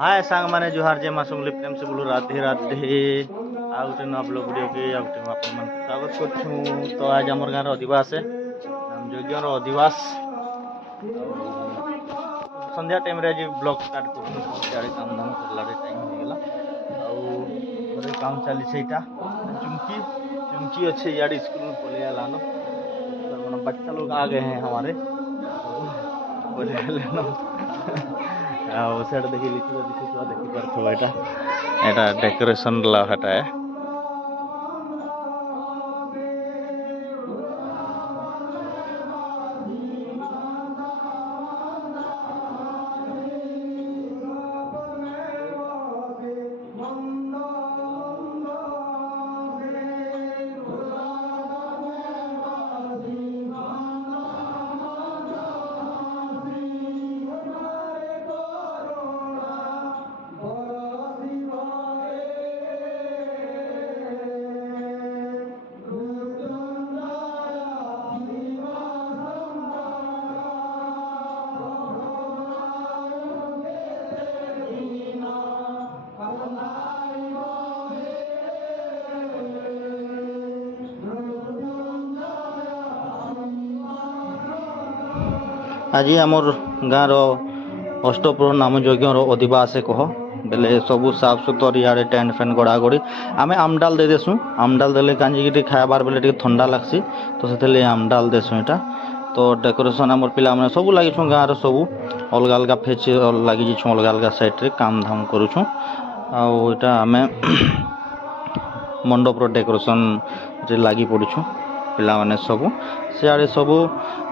हाय सांग माने जुहार जे मासुंगली प्रेम से बोलू राधे राधे आ गुटे न ब्लॉग वीडियो के आ गुटे आपन मन स्वागत करछु। तो आज हमर गाँव अधिवास है नाम यज्ञ अधिवास संध्या टाइम रे आज ब्लॉग स्टार्ट करछु। सियाड़े काम धाम करला रे टाइम हो गेला घरे काम चली सेटा चुमकी चुमकी अच्छे यार स्कूल में पले आला न बच्चा लोग आ गए हैं हमारे पले आला सेटा देखि लिखितो दिखुतो देखि परथो एटा डेकोरेशन ला हटा है। आज आमर गाँव अष्टप्रहर नाम यज्ञ अधिवास कह बेले सबू साफ सुतर इे टेंट फेन गड़ा गड़ी आम आमडाल दे देसु आमडाल देले कांजी खाबार बेले ठंडा लगसी तो से आमडाल देसु यहाँ तो डेकोरेशन आम पिला मैंने सब लगी गाँव सबू अलग अलग फेच लगी अलग अलग साइड रे काम धाम करुँ आटा आम मंडपर डेकोरेशन रे लगी पड़ू पिला माने सबू सियाड़े सबू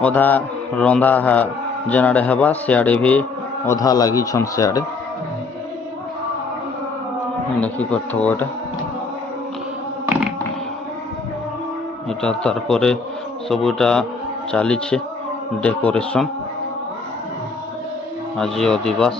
अधा रंधा जेनाड़े हेबा सियाड़े भी अधा लगी सियाड़े देखी पारथो एटा तार परे सबूटा चली डेकोरेशन आज अधिवास।